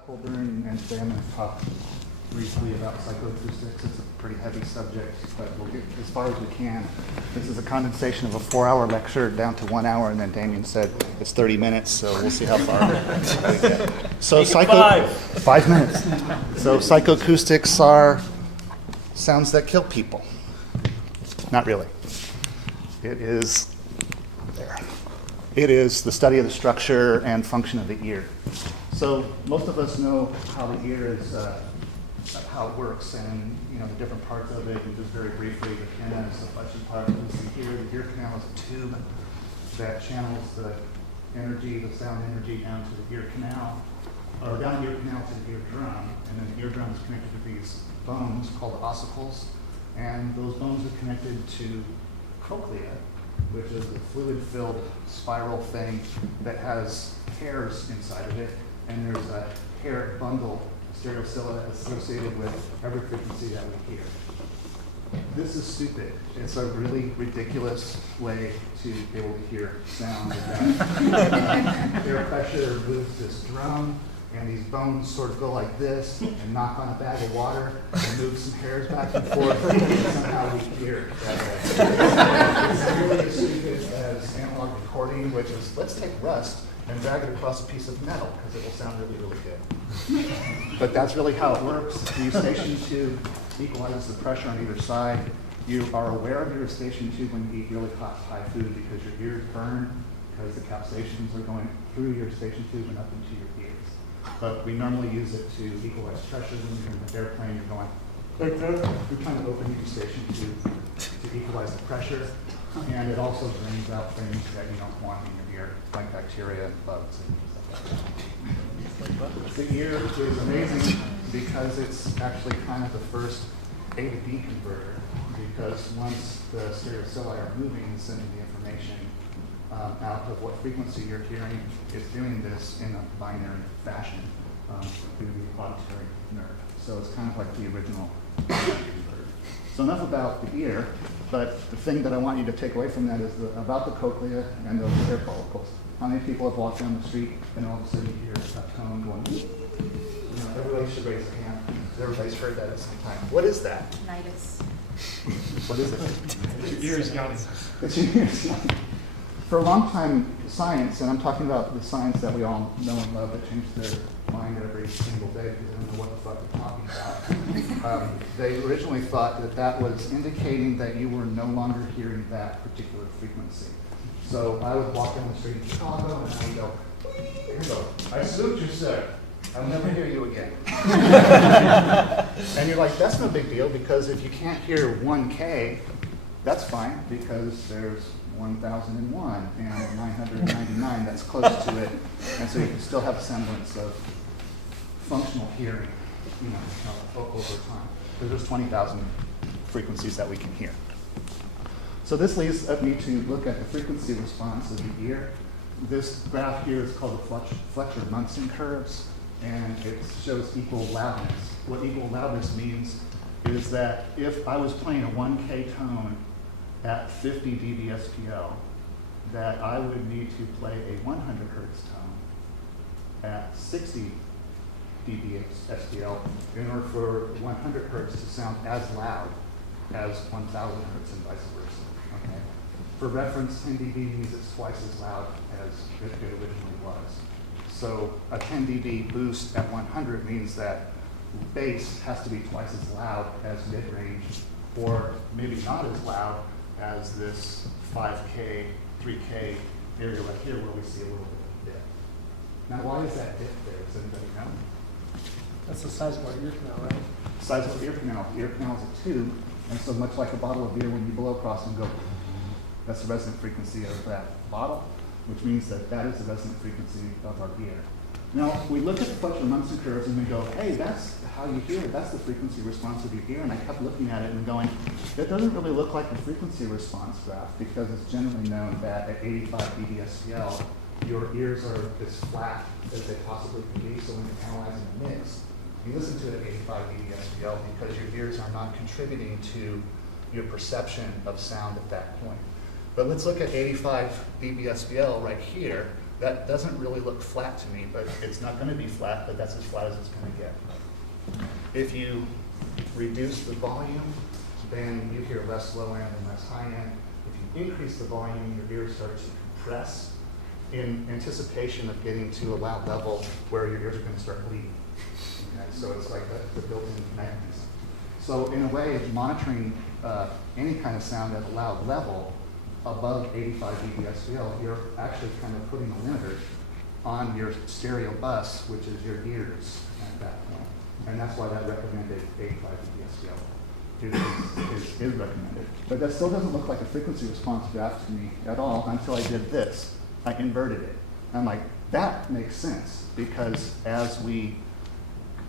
Colburn, and today I'm going to talk briefly about psychoacoustics. It's a pretty heavy subject, but we'll get as far as we can. This is a condensation of a 4-hour lecture down to 1 hour, and then Damien said it's 30 minutes, so we'll see how far we get. So 5 minutes. So psychoacoustics are sounds that kill people. Not really. It is the study of the structure and function of the ear. So most of us know how the ear is, how it works, and the different parts of it. And just very briefly, the canal is the fleshy part. You see here, the ear canal is a tube that channels the energy, the sound energy, down to the ear canal, or down the ear canal to the eardrum, and then the eardrum is connected to these bones called ossicles, and those bones are connected to cochlea, which is a fluid-filled spiral thing that has hairs inside of it, and there's a hair bundle, stereocilia, associated with every frequency that we hear. This is stupid. It's a really ridiculous way to be able to hear sound. Air pressure moves this drum, and these bones sort of go like this and knock on a bag of water and move some hairs back and forth, and somehow we hear that way. It's really as stupid as analog recording, which is, let's take rust and drag it across a piece of metal because it will sound really, really good. But that's really how it works. The eustachian tube equalizes the pressure on either side. You are aware of your eustachian tube when you eat really hot Thai food because your ears burn because the capsaicins are going through your eustachian tube and up into your ears. But we normally use it to equalize pressure. When you're in an airplane, you're going like that. You're trying to open your eustachian tube to equalize the pressure. And it also drains out things that you don't want in your ear, like bacteria and bugs and stuff like that. The ear is amazing because it's actually kind of the first A to B converter, because once the stereocilia are moving and sending the information out of what frequency you're hearing, it's doing this in a binary fashion through the auditory nerve. So it's kind of like the original converter. So enough about the ear, but the thing that I want you to take away from that is about the cochlea and those hair follicles. How many people have walked down the street and all of a sudden you hear a tone going, everybody should raise their hand. Everybody's heard that at some time. What is that? Tinnitus. What is it? It's your ears yawning. It's your ears yawning. For a long time, science, and I'm talking about the science that we all know and love that changes their mind every single day because they don't know what the fuck they're talking about. They originally thought that that was indicating that you were no longer hearing that particular frequency. So I would walk down the street in Chicago and I would go, here you go, I salute you, sir. I'll never hear you again. And you're like, that's no big deal, because if you can't hear 1K, that's fine, because there's 1001 and 999 that's close to it, and so you can still have a semblance of functional hearing, over time. Because there's 20,000 frequencies that we can hear. So this leads me to look at the frequency response of the ear. This graph here is called the Fletcher-Munson curves, and it shows equal loudness. What equal loudness means is that if I was playing a 1K tone at 50 dB SPL, that I would need to play a 100 hertz tone at 60 dB SPL in order for 100 hertz to sound as loud as 1,000 hertz and vice versa. Okay? For reference, 10 dB means it's twice as loud as it originally was. So a 10 dB boost at 100 means that bass has to be twice as loud as mid-range, or maybe not as loud as this 5K, 3K area right here where we see a little bit of dip. Now, why is that dip there? Does anybody know? That's the size of our ear canal, right? Size of the ear canal. The ear canal is a tube, and so much like a bottle of beer, when you blow across and go, that's the resonant frequency of that bottle, which means that that is the resonant frequency of our ear. Now, we look at the Fletcher-Munson curves and we go, hey, that's how you hear it. That's the frequency response of your ear. And I kept looking at it and going, that doesn't really look like a frequency response graph, because it's generally known that at 85 dB SPL, your ears are as flat as they possibly can be. So when you're analyzing a mix, you listen to it at 85 dB SPL because your ears are not contributing to your perception of sound at that point. But let's look at 85 dBSBL right here. That doesn't really look flat to me, but it's not going to be flat, but that's as flat as it's going to get. If you reduce the volume, then you hear less low end and less high end. If you increase the volume, your ears start to compress in anticipation of getting to a loud level where your ears are going to start bleeding. Okay? So it's like the built-in mechanism. So in a way, monitoring any kind of sound at a loud level above 85 dBSBL, you're actually kind of putting a limiter on your stereo bus, which is your ears at that point. And that's why that recommended 85 dBSBL is recommended. But that still doesn't look like a frequency response graph to me at all until I did this. I inverted it. I'm like, that makes sense, because as we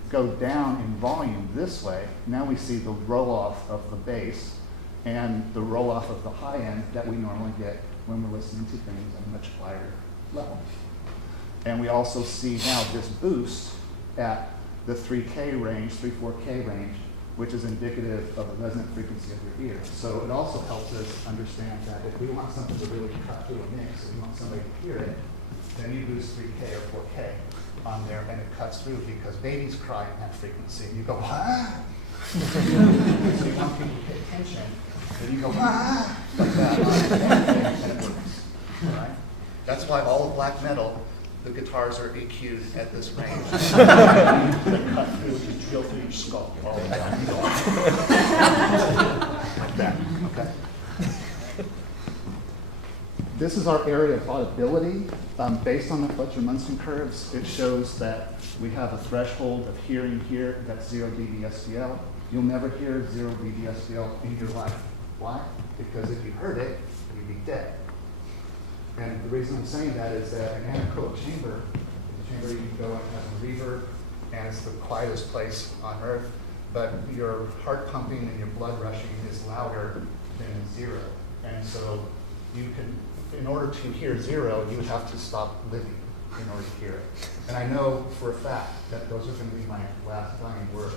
go down in volume this way, now we see the roll-off of the bass and the roll-off of the high end that we normally get when we're listening to things at a much higher level. And we also see now this boost at the 3K range, 3-4K range, which is indicative of the resonant frequency of your ear. So it also helps us understand that if we want something to really cut through a mix, and we want somebody to hear it, then you boost 3K or 4K on there, and it cuts through, because babies cry at that frequency. And you go, ah! So you want people to pay attention, and you go, ah! Like that, and it works. All right? That's why all of black metal, the guitars are EQ'd at this range. They cut through, you drill through your skull all the time. You go, like that, okay? This is our area of audibility. Based on the Fletcher-Munson curves, it shows that we have a threshold of hearing here that's 0 dBSBL. You'll never hear 0 dBSBL in your life. Why? Because if you heard it, you'd be dead. And the reason I'm saying that is that an anechoic chamber is a chamber you can go and have a reverb, and it's the quietest place on earth, but your heart pumping and your blood rushing is louder than 0. And so you can, in order to hear 0, you would have to stop living in order to hear it. And I know for a fact that those are going to be my last dying words.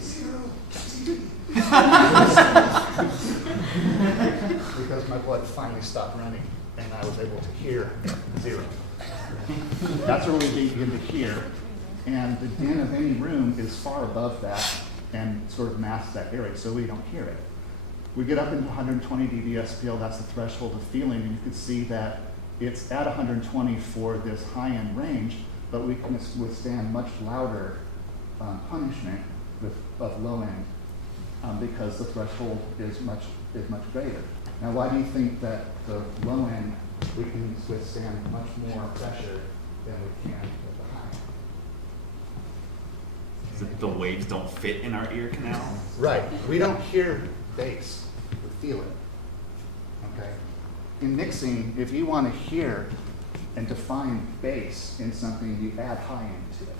0. Because my blood finally stopped running, and I was able to hear 0. That's where we begin to hear. And the din of any room is far above that and sort of masks that area, so we don't hear it. We get up into 120 dBSBL, that's the threshold of feeling, and you can see that it's at 120 for this high-end range, but we can withstand much louder punishment of low end because the threshold is much greater. Now, why do you think that the low end we can withstand much more pressure than we can with the high? Is it the waves don't fit in our ear canal? Right. We don't hear bass, we feel it. Okay. In mixing, if you want to hear and define bass in something, you add high end to it,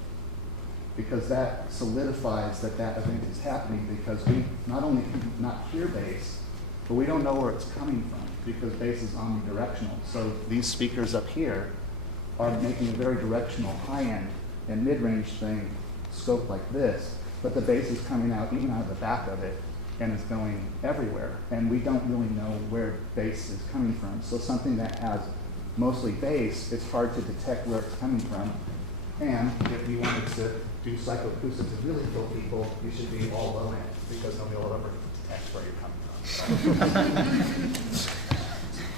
because that solidifies that that event is happening, because we not only can not hear bass, but we don't know where it's coming from, because bass is omnidirectional. So these speakers up here are making a very directional high end and mid-range thing scope like this, but the bass is coming out even out of the back of it and is going everywhere, and we don't really know where bass is coming from. So something that has mostly bass, it's hard to detect where it's coming from. And if you wanted to do psychoacoustics and really kill people, you should be all low end, because nobody will ever detect where you're coming from.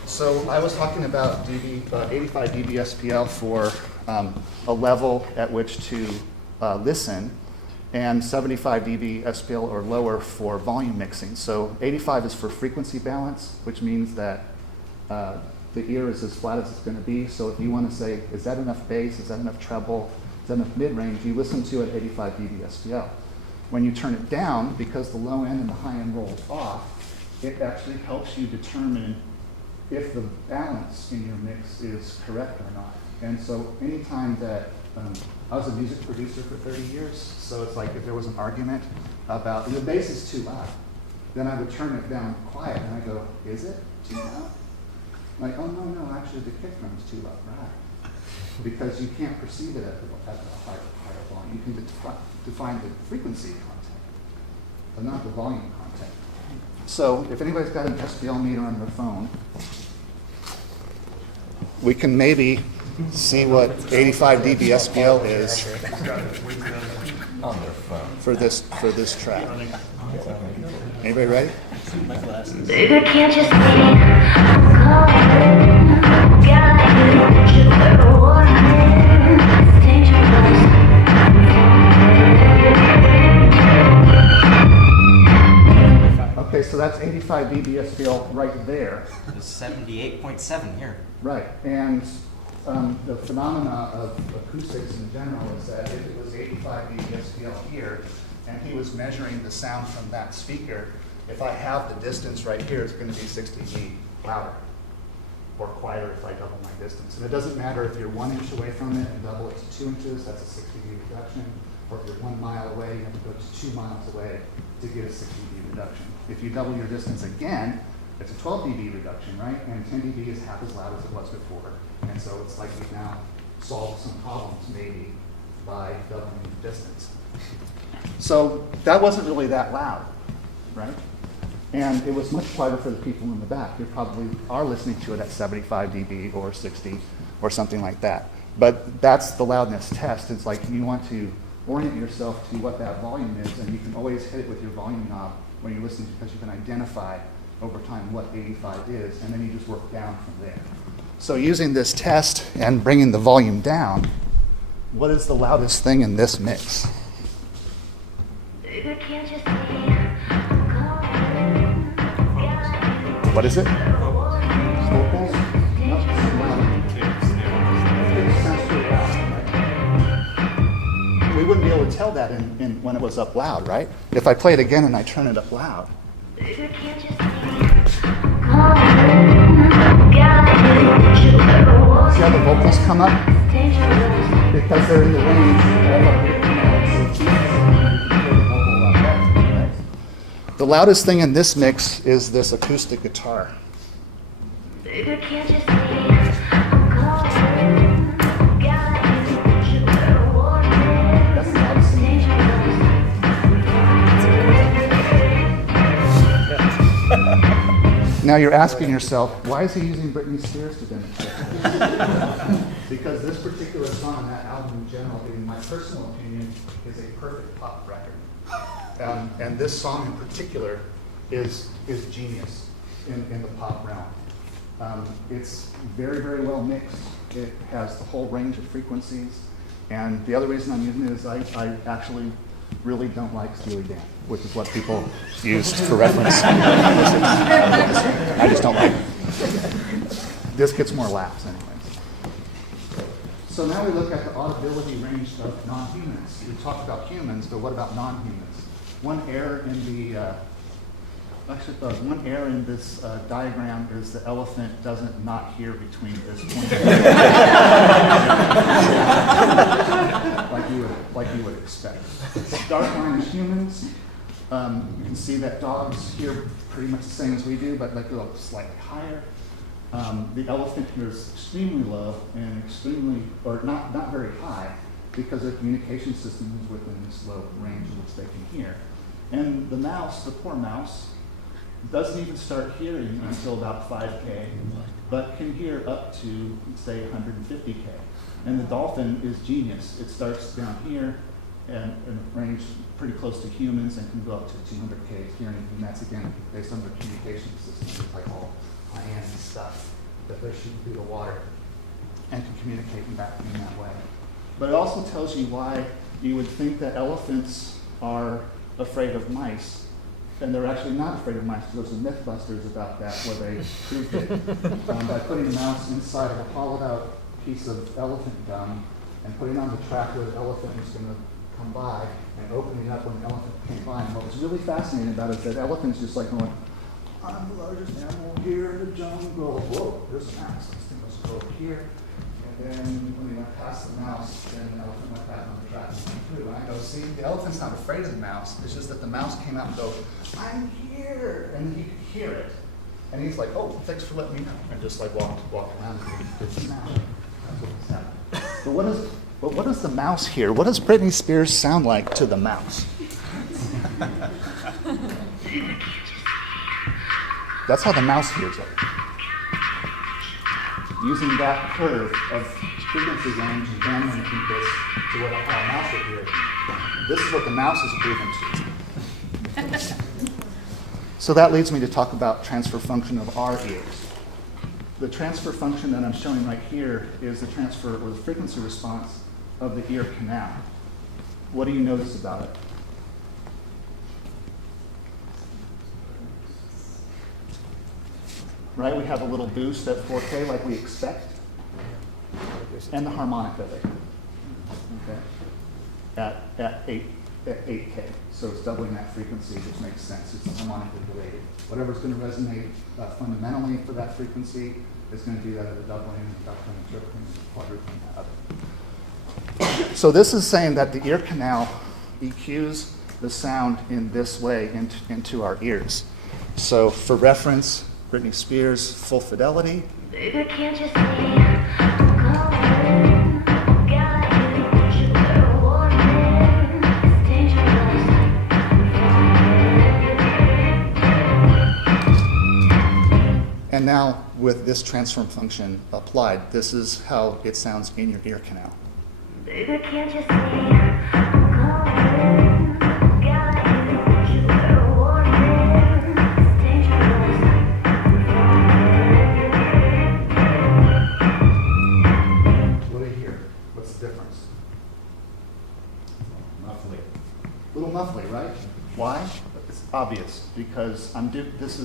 So I was talking about 85 dBSBL for a level at which to listen, and 75 dBSBL or lower for volume mixing. So 85 is for frequency balance, which means that the ear is as flat as it's going to be. So if you want to say, is that enough bass, is that enough treble, is that enough mid-range, you listen to it at 85 dBSBL. When you turn it down, because the low end and the high end rolls off, it actually helps you determine if the balance in your mix is correct or not. And so anytime that I was a music producer for 30 years, so it's like if there was an argument about the bass is too loud, then I would turn it down quiet and I go, is it too loud? Like, oh no, actually the kick drum is too loud, right? Because you can't perceive it at the higher volume. You can define the frequency content, but not the volume content. So if anybody's got an SBL meter on their phone, we can maybe see what 85 dB SPL is for this track. Anybody ready? Baby, can't you see I'm calling? Got you better warning. It's dangerous. Okay, so that's 85 dB SPL right there. It's 78.7 here. Right, and the phenomena of acoustics in general is that if it was 85 dB SPL here, and he was measuring the sound from that speaker, if I have the distance right here, it's going to be 6 dB louder, or quieter if I double my distance. And it doesn't matter if you're 1 inch away from it and double it to 2 inches, that's a 6 dB reduction, or if you're 1 mile away, you have to go to 2 miles away to get a 6 dB reduction. If you double your distance again, it's a 12 dB reduction, right? And 10 dB is half as loud as it was before. And so it's like we've now solved some problems maybe by doubling the distance. So that wasn't really that loud, right? And it was much quieter for the people in the back. You probably are listening to it at 75 dB or 60 or something like that. But that's the loudness test. It's like you want to orient yourself to what that volume is, and you can always hit it with your volume knob when you're listening, because you can identify over time what 85 is, and then you just work down from there. So using this test and bringing the volume down, what is the loudest thing in this mix? Baby, can't you see I'm calling? Got What is it? you better warning. Vocals? It's No, it's dangerous. loud. It sounds pretty loud, right? We wouldn't be able to tell that in when it was up loud, right? If I play it again and I turn it up loud, Baby, can't you see I'm calling? Got you better warning. see how the vocals come up? It's dangerous. Because they're in the range of so it's right? The loudest thing in this mix is this acoustic guitar. Baby, can't you see I'm calling? Got you better warning. That's the loudest thing. It's dangerous. Now you're asking yourself, why is he using Britney Spears to demonstrate this? Because this particular song on that album in general, in my personal opinion, is a perfect pop record. And this song in particular is genius in the pop realm. It's very, very well mixed. It has the whole range of frequencies. And the other reason I'm using it is I actually really don't like Steely Dan, which is what people used for reference. I just don't like it. This gets more laughs anyways. So now we look at the audibility range of non-humans. We talked about humans, but what about non-humans? One error in this diagram is the elephant doesn't not hear between this point like you would expect. Dark line is humans. You can see that dogs hear pretty much the same as we do, but like a little slightly higher. The elephant here is extremely low and not very high, because their communication system is within this low range in which they can hear. And the mouse, the poor mouse, doesn't even start hearing until about 5K, but can hear up to, say, 150K. And the dolphin is genius. It starts down here and range pretty close to humans and can go up to 200K hearing, and that's again based on their communication system. It's like all high-end stuff that they're shooting through the water and can communicate back in that way. But it also tells you why you would think that elephants are afraid of mice, and they're actually not afraid of mice. There's some Mythbusters about that where they proved it by putting a mouse inside of a hollowed-out piece of elephant gum and putting on the track where the elephant was going to come by and opening it up when the elephant came by. And what was really fascinating about it is that elephants just like going, I'm the largest animal here in the jungle. Whoa, there's a mouse. This thing must go over here. And then when we went past the mouse, then the elephant went back on the track and went through. And I go, see, the elephant's not afraid of the mouse. It's just that the mouse came out and go, I'm here. And he could hear it. And he's like, oh, thanks for letting me know. And just like walked around and did the mouse. That's what was happening. But what does the mouse hear? What does Britney Spears sound like to the mouse? That's how the mouse hears it. using that curve of frequency range and then linking this to what how a mouse would hear. This is what the mouse is proven to. So that leads me to talk about transfer function of our ears. The transfer function that I'm showing right here is the transfer or the frequency response of the ear canal. What do you notice about it? Right, we have a little boost at 4K like we expect, and the harmonic of it. Okay. At 8K, so it's doubling that frequency, which makes sense. It's harmonically related. Whatever's going to resonate fundamentally for that frequency is going to do that at a doubling, tripling, quadrupling of it. So this is saying that the ear canal EQs the sound in this way into our ears. So for reference, Britney Spears' Full Fidelity. Baby, can't you see I'm calling? Got you better warn me. It's dangerous. And now with this transform function applied, this is how it sounds in your ear canal. Baby, can't you see I'm calling? Got you better warn me. It's dangerous. What do you hear? What's the difference? Muffly. A little muffly, right? Why? It's obvious because this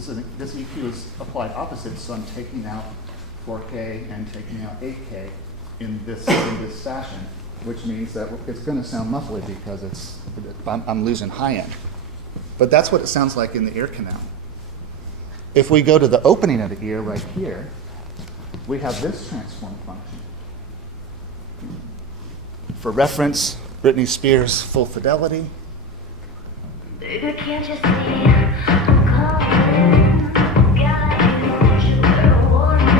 EQ is applied opposite, so I'm taking out 4K and taking out 8K in this fashion, which means that it's going to sound muffly because I'm losing high end. But that's what it sounds like in the ear canal. If we go to the opening of the ear right here, we have this transform function. For reference, Britney Spears' Full Fidelity. Baby, can't you see I'm calling? Got you better warn me.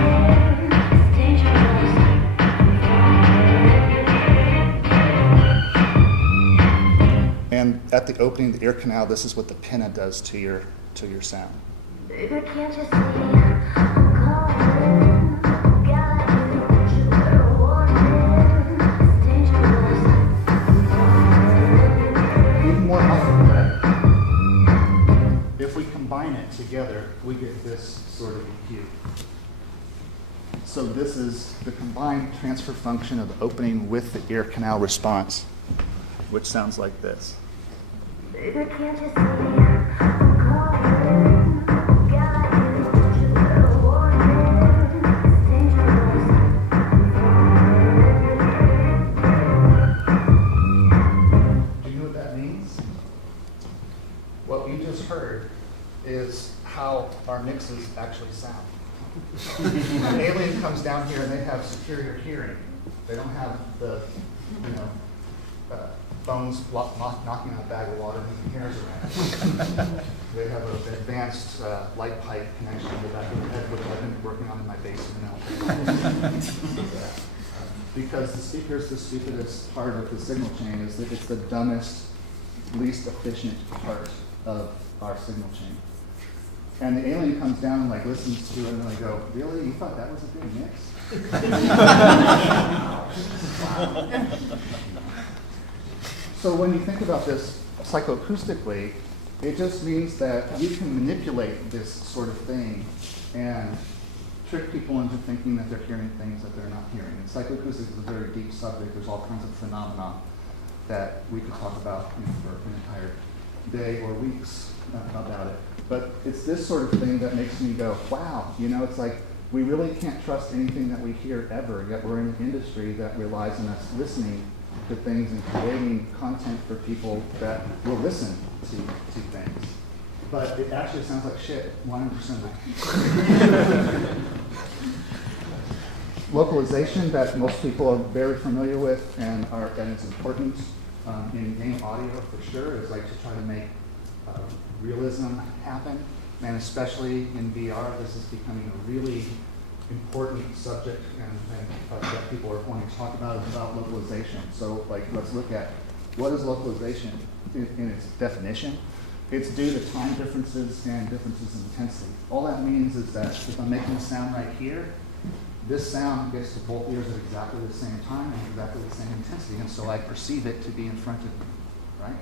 It's dangerous. And at the opening of the ear canal, this is what the pinna does to your sound. Baby, can't you see I'm calling? Got you better warn me. It's dangerous. Even more muffled, right? If we combine it together, we get this sort of EQ. So this is the combined transfer function of the opening with the ear canal response, which sounds like this. Baby, can't you see I'm calling? Got you better warn me. It's dangerous. Do you know what that means? What you just heard is how our mixes actually sound. An alien comes down here and they have superior hearing. They don't have the, phones knocking on a bag of water and moving hairs around. They have an advanced light pipe connection to the back of their head, which I've been working on in my basement now. Because the speaker is the stupidest part of the signal chain, is that it's the dumbest, least efficient part of our signal chain. And the alien comes down and like listens to it and they go, really? You thought that was a good mix? So when you think about this psychoacoustically, it just means that you can manipulate this sort of thing and trick people into thinking that they're hearing things that they're not hearing. And psychoacoustics is a very deep subject. There's all kinds of phenomena that we could talk about for an entire day or weeks about it. But it's this sort of thing that makes me go, wow, it's like we really can't trust anything that we hear ever, yet we're in an industry that relies on us listening to things and creating content for people that will listen to things. But it actually sounds like shit 100% of the time. Localization that most people are very familiar with and is important in game audio for sure is like to try to make realism happen, and especially in VR, this is becoming a really important subject and that people are wanting to talk about is about localization. So let's look at what is localization in its definition. It's due to time differences and differences in intensity. All that means is that if I'm making a sound right here, this sound gets to both ears at exactly the same time and exactly the same intensity, and so I perceive it to be in front of me, right?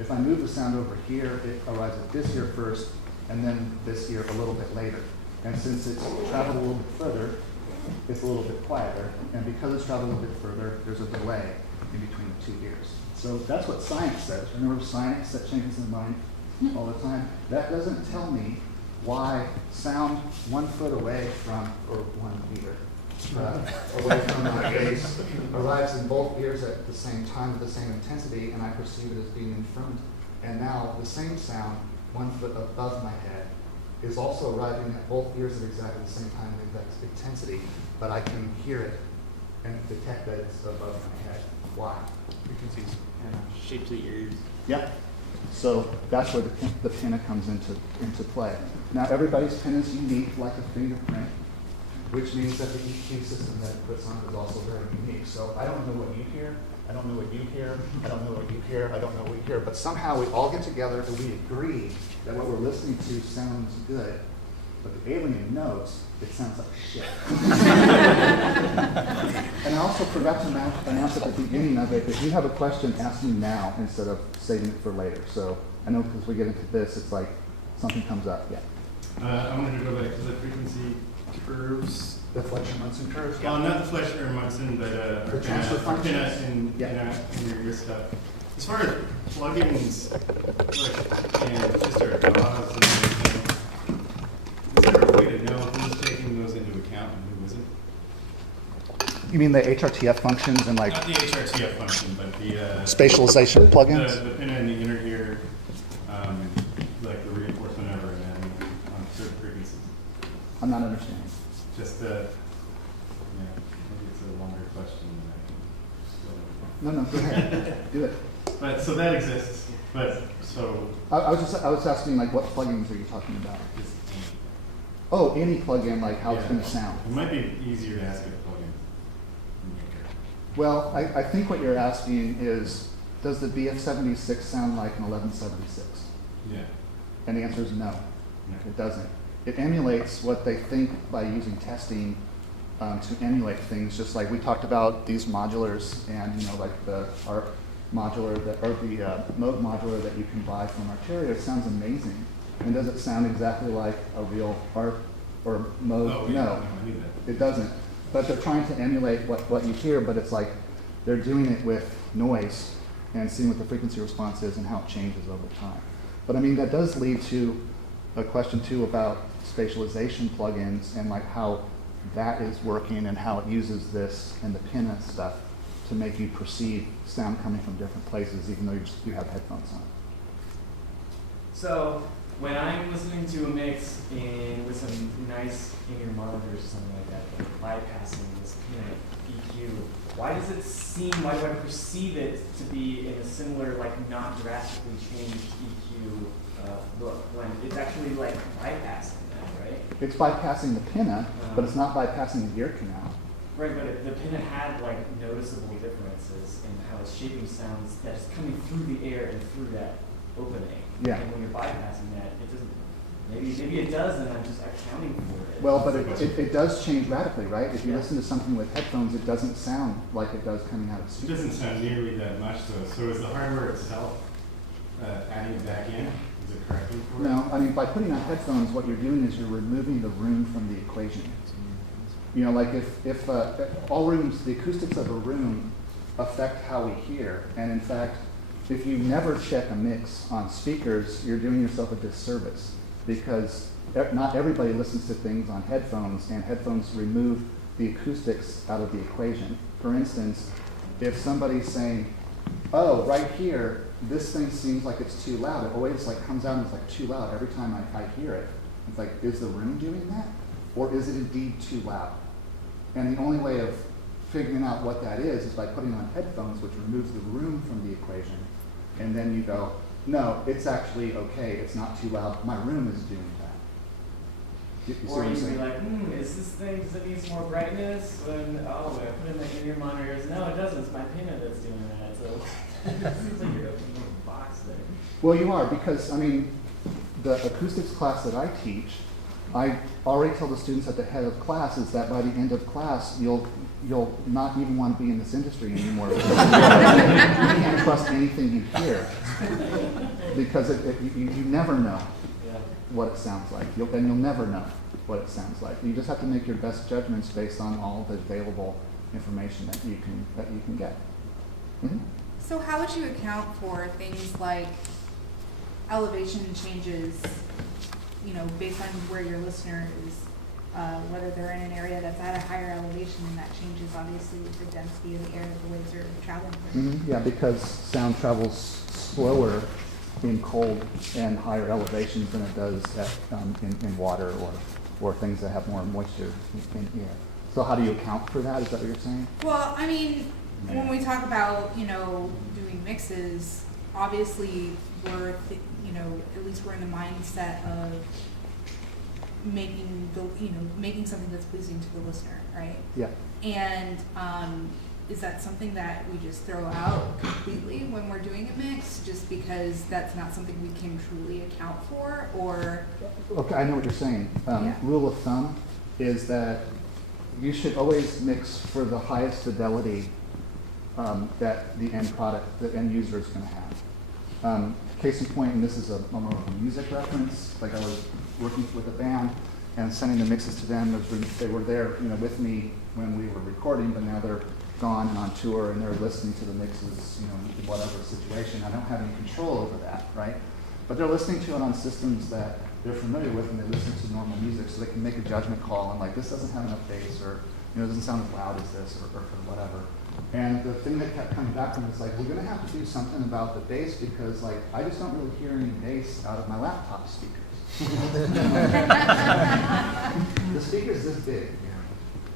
If I move the sound over here, it arrives at this ear first, and then this ear a little bit later. And since it's traveled a little bit further, it's a little bit quieter, and because it's traveled a little bit further, there's a delay in between the two ears. So that's what science says. Remember science that changes their mind all the time? That doesn't tell me why sound 1 foot away from, or 1 meter, away from my face arrives in both ears at the same time with the same intensity, and I perceive it as being in front. And now the same sound 1 foot above my head is also arriving at both ears at exactly the same time with exact intensity, but I can hear it and detect that it's above my head. Why? Frequencies shaped the ears. Yep. So that's where the pinna comes into play. Now everybody's pinna is unique, like a fingerprint, which means that the EQ system that it puts on is also very unique. So I don't know what you hear, I don't know what you hear, I don't know what you hear, I don't know what you hear, but somehow we all get together and we agree that what we're listening to sounds good, but the alien knows it sounds like shit. And I also forgot to announce at the beginning of it, if you have a question, ask me now instead of saving it for later. So I know because we get into this, it's like something comes up. Yeah. I wanted to go back to the frequency curves. The Fletcher-Munson curves. Well, not the Fletcher-Munson, but The transfer functions. in your stuff. As far as plugins, like, and just our DAWs and everything, is there a way to know who's taking those into account and who isn't? You mean the HRTF functions and like Not the HRTF function, but the spatialization plugins? the pin in the inner ear, like the reinforcement over and then on certain frequencies. I'm not understanding. Just yeah, maybe it's a longer question than I can. No, go ahead. Do it. But so that exists. But so I was asking like what plugins are you talking about? it's, Oh, any plugin, like how it's going to sound. it might be easier to ask a plugin. Well, I think what you're asking is, does the BF76 sound like an 1176? Yeah. And the answer is no, Yeah. it doesn't. It emulates what they think by using testing to emulate things, just like we talked about these modulars and, like the ARP modular, or the mode modular that you can buy from Arteria. It sounds amazing. And does it sound exactly like a real ARP or mode? Oh, yeah, No, I knew that. it doesn't. But they're trying to emulate what you hear, but it's like they're doing it with noise and seeing what the frequency response is and how it changes over time. But I mean, that does lead to a question too about spatialization plugins and like how that is working and how it uses this and the pin and stuff to make you perceive sound coming from different places, even though you have headphones on. So when I'm listening to a mix with some nice in-ear monitors or something like that, like bypassing this EQ, why do I perceive it to be in a similar, like not drastically changed EQ look when it's actually like bypassing that, right? It's bypassing the pinna, but it's not bypassing the ear canal. Right, but if the pinna had like noticeable differences in how it's shaping sounds that is coming through the air and through that opening. Yeah. And when you're bypassing that, it doesn't. Maybe it does, and I'm just accounting for it. Well, but it does change radically, right? If you listen to something with headphones, it doesn't sound like it does coming out of It speakers. doesn't sound nearly that much though. So is the hardware itself adding it back in? Is it correcting for it? No, I mean, by putting on headphones, what you're doing is you're removing the room from the equation. Like if all rooms, the acoustics of a room affect how we hear. And in fact, if you never check a mix on speakers, you're doing yourself a disservice because not everybody listens to things on headphones, and headphones remove the acoustics out of the equation. For instance, if somebody's saying, oh, right here, this thing seems like it's too loud, it always like comes out and it's like too loud every time I hear it. It's like, is the room doing that? Or is it indeed too loud? And the only way of figuring out what that is by putting on headphones, which removes the room from the equation. And then you go, no, it's actually okay, it's not too loud, my room is doing that. You see Or what I'm you'd be saying? like, is this thing, does it need some more brightness? When, I put in the in-ear monitors. No, it doesn't, it's my pinna that's doing that. So it seems like you're opening a box there. Well, you are, because, I mean, the acoustics class that I teach, I already tell the students at the head of class is that by the end of class, you'll not even want to be in this industry anymore. You can't trust anything you hear because you never know what it sounds like. You'll never know what it sounds like. You just have to make your best judgments based on all the available information that you can get. Mm-hmm. So how would you account for things like elevation changes, you know, based on where your listener is, whether they're in an area that's at a higher elevation, and that changes obviously the density of the air that the waves are traveling through? Mm-hmm. Yeah, because sound travels slower in cold and higher elevations than it does in water or things that have more moisture in air. So how do you account for that? Is that what you're saying? Well, I mean, when we talk about, you know, doing mixes, obviously we're, you know, at least we're in the mindset of making making something that's pleasing to the listener, right? Yeah. And is that something that we just throw out completely when we're doing a mix, just because that's not something we can truly account for, or? Okay, I know what you're saying. Yeah. Rule of thumb is that you should always mix for the highest fidelity that the end user is going to have. Case in point, and this is a more of a music reference, like I was working with a band and sending the mixes to them. They were there, you know, with me when we were recording, but now they're gone and on tour and they're listening to the mixes, you know, in whatever situation. I don't have any control over that, right? But they're listening to it on systems that they're familiar with, and they listen to normal music, so they can make a judgment call on, like, this doesn't have enough bass, or, you know, it doesn't sound as loud as this, or whatever. And the thing that kept coming back from it is like, we're going to have to do something about the bass, because, like, I just don't really hear any bass out of my laptop speakers. The speaker's this big.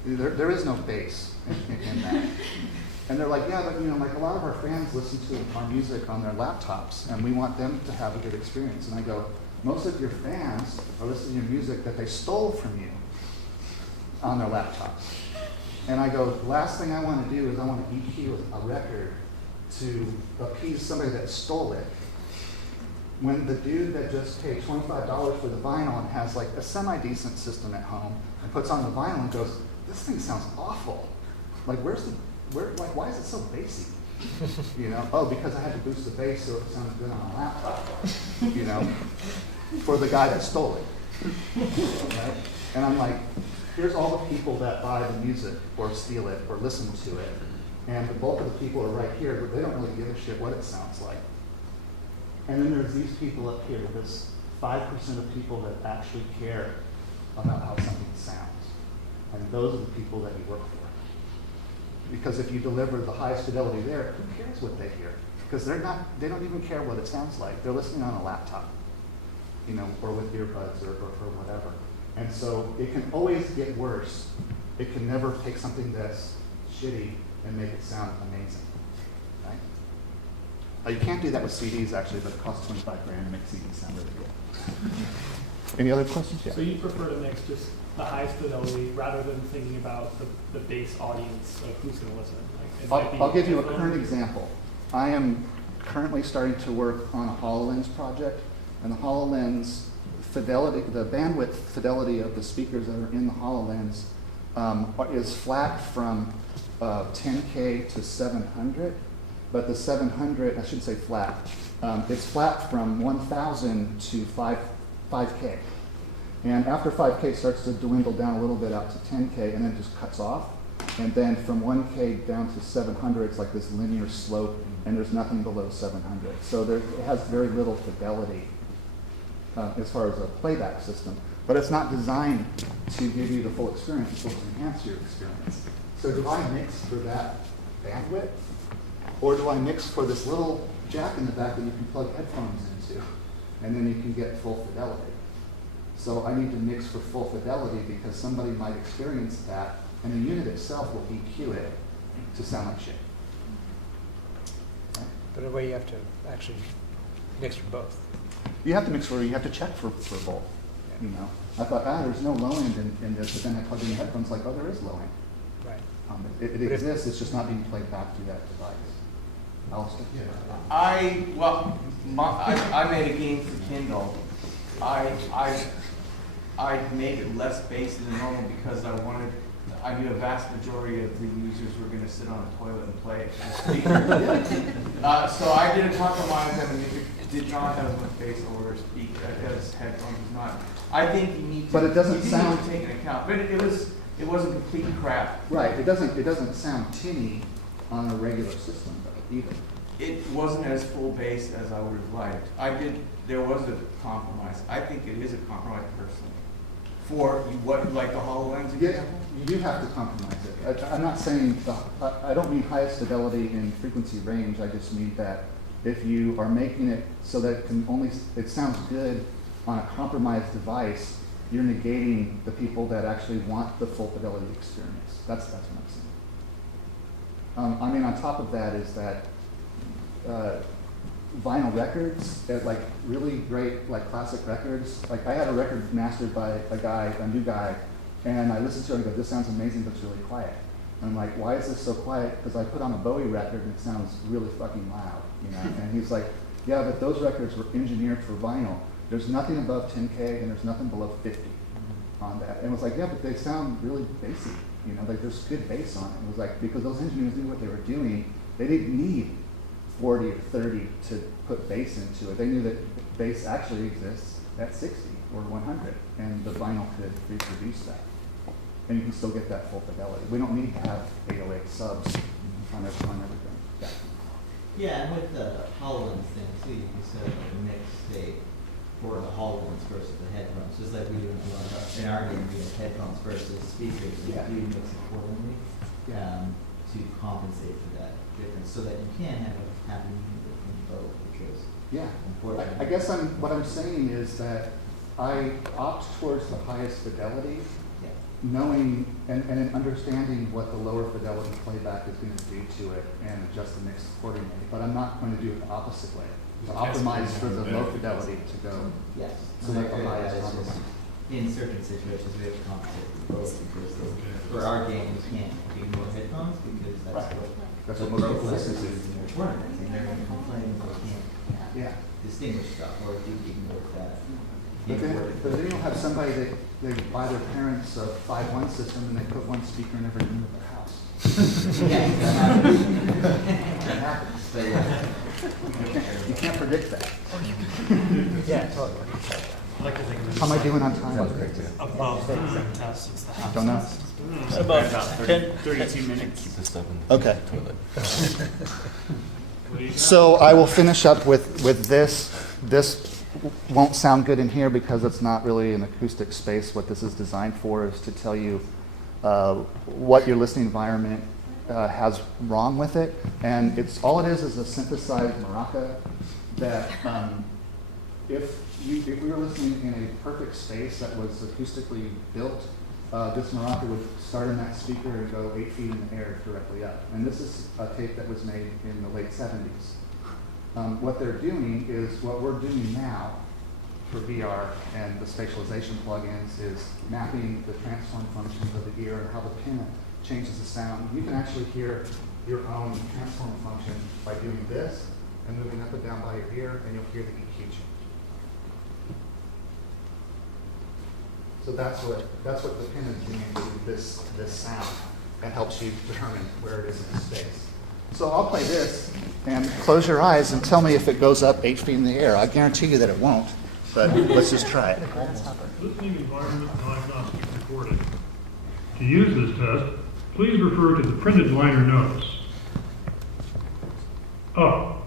There is no bass in that. And they're like, yeah, but, you know, like, a lot of our fans listen to our music on their laptops, and we want them to have a good experience. And I go, most of your fans are listening to music that they stole from you on their laptops. And I go, the last thing I want to do is I want to EQ a record to appease somebody that stole it, when the dude that just paid $25 for the vinyl and has, like, a semi-decent system at home and puts on the vinyl and goes, this thing sounds awful. Like, why is it so bassy? You know, oh, because I had to boost the bass so it sounded good on a laptop, you know, for the guy that stole it, right? And I'm like, here's all the people that buy the music or steal it or listen to it, and the bulk of the people are right here, but they don't really give a shit what it sounds like. And then there's these people up here, this 5% of people that actually care about how something sounds. And those are the people that you work for. Because if you deliver the highest fidelity there, who cares what they hear? Because they don't even care what it sounds like. They're listening on a laptop, you know, or with earbuds or whatever. And so it can always get worse. It can never take something that's shitty and make it sound amazing, right? You can't do that with CDs, actually, but it costs $25 to make CDs sound really good. Any other questions? Yeah. So you prefer to mix just the highest fidelity rather than thinking about the base audience of who's going to listen? Like, it might be I'll give you a different. current example. I am currently starting to work on a HoloLens project, and the HoloLens fidelity, the bandwidth fidelity of the speakers that are in the HoloLens is flat from 10K to 700, but the 700, I shouldn't say flat, it's flat from 1,000 to 5K. And after 5K it starts to dwindle down a little bit out to 10K, and then it just cuts off. And then from 1K down to 700, it's like this linear slope, and there's nothing below 700. So it has very little fidelity as far as a playback system. But it's not designed to give you the full experience, it's supposed to enhance your experience. So do I mix for that bandwidth? Or do I mix for this little jack in the back that you can plug headphones into, and then you can get full fidelity? So I need to mix for full fidelity because somebody might experience that, and the unit itself will EQ it to sound like shit. Right? But in a way, you have to actually mix for both. You have to check for both. You know, I thought, there's no low end in this, but then I plugged in the headphones, like, oh, there is low end. Right. It exists. It's just not being played back through that device. Alistair? I made a game for Kindle. I I made it less bass than normal because I knew a vast majority of the users were gonna sit on a toilet and play a speaker. So I did a compromise, and it did not have as much bass or speak as headphones is not. I think you need to. But it doesn't you do sound- need to take into account, but it wasn't complete crap. Right, it doesn't sound tinny on a regular system though, either. It wasn't as full bass as I would have liked. There was a compromise. I think it is a compromise personally. For what, like the HoloLens Yeah, example? you do have to compromise it. I'm not saying, I don't mean highest fidelity in frequency range, I just mean that if you are making it so that it sounds good on a compromised device, you're negating the people that actually want the full fidelity experience. That's what I'm saying. I mean, on top of that is that vinyl records, like really great, like classic records. Like I had a record mastered by a new guy, and I listened to it and go, this sounds amazing, but it's really quiet. And I'm like, why is this so quiet? Because I put on a Bowie record and it sounds really fucking loud, you know? And he's like, yeah, but those records were engineered for vinyl. There's nothing above 10K and there's nothing below 50 on that. And it was like, yeah, but they sound really bassy, you know? Like there's good bass on it. It was like, because those engineers knew what they were doing, they didn't need 40 or 30 to put bass into it. They knew that bass actually exists at 60 or 100, and the vinyl could reproduce that. And you can still get that full fidelity. We don't need to have 808 subs on everything. Yeah. Yeah, and with the HoloLens thing too, you can set up a mixed state for the HoloLens versus the headphones. Just like we do in our game, we have headphones versus speakers. We Yeah. do mix accordingly to compensate for that difference, so that you can have a happy medium between both, which is Yeah. important. I guess what I'm saying is that I opt towards the highest fidelity, Yeah. knowing and understanding what the lower fidelity playback is going to do to it and adjust the mix accordingly. But I'm not going to do it the opposite way. To optimize for the low fidelity to go. Yes. So that the I agree. highest That is compromise. just- in certain situations, we have to compensate for both, because for our game, we can't ignore headphones, because that's Right. what That's the what most pro people players listen to. use in their tournaments, and they're gonna complain that they can't Yeah. distinguish stuff, or if you ignore that. But then you'll have somebody that they buy their parents a 5.1 system and they put one speaker in every room of their house. Yeah, that happens. That happens. But yeah. You can't predict that. Yeah, totally. I like to think of it How am I as doing on time? above the test, it's the half Don't know. test. About About 32 minutes. Okay. So I will finish up with this. This won't sound good in here because it's not really an acoustic space. What this is designed for is to tell you what your listening environment has wrong with it. And all it is a synthesized maraca that if we were listening in a perfect space that was acoustically built, this maraca would start in that speaker and go 8 feet in the air directly up. And this is a tape that was made in the late 70s. What they're doing is what we're doing now for VR and the spatialization plugins is mapping the transform functions of the ear and how the pin changes the sound. You can actually hear your own transform function by doing this and moving up and down by your ear, and you'll hear the EQ change. So that's what the pin is doing to this sound, and helps you determine where it is in the space. So I'll play this, and close your eyes and tell me if it goes up 8 feet in the air. I guarantee you that it won't, but let's just try it. Listening environment diagnostic recording. To use this test, please refer to the printed liner notes. Up.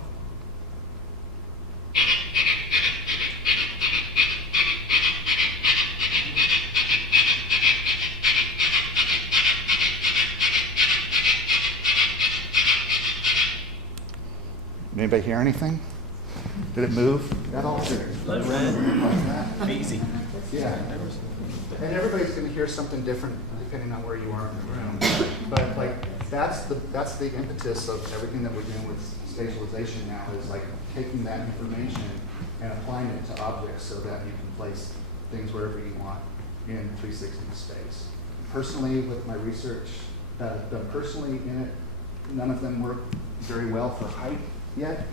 Anybody hear anything? Did it move at all? Easy. Yeah. And everybody's going to hear something different depending on where you are in the room. But like that's the impetus of everything that we're doing with spatialization now is like taking that information and applying it to objects so that you can place things wherever you want in 360 space. Personally, with my research that I've done personally in it, none of them work very well for height yet.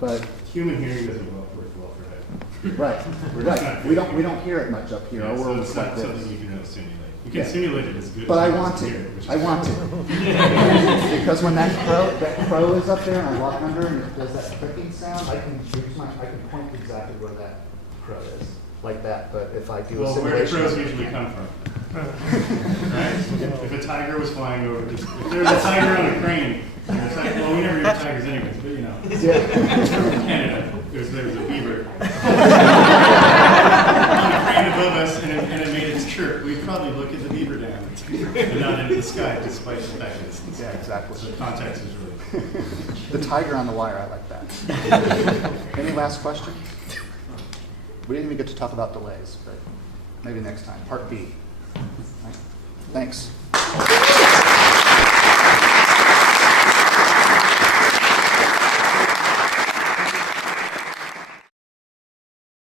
But, Human hearing doesn't work well for that. right. We don't hear it much up here. Our Yeah, so world it's is not like something this. you can really simulate. You can Yeah. simulate it as good. But I as you want can to. hear it, which is I want to. Because when that crow is up there and I walk under and it does that clicking sound, I can point exactly where that crow is, like that. But if I do a Well, where do simulation. crows usually come from? Right? If a tiger was flying over, if there was a tiger on a crane, well, we never hear tigers anyways, but you know. In Canada, there was a beaver on a crane above us, and it made its chirp. We'd probably look at the beaver down and not into the sky, despite the fact that it's in the Yeah, sky. exactly. So context is really. The tiger on the wire, I like that. Any last questions? We didn't even get to talk about delays, but maybe next time. Part B. Right. Thanks.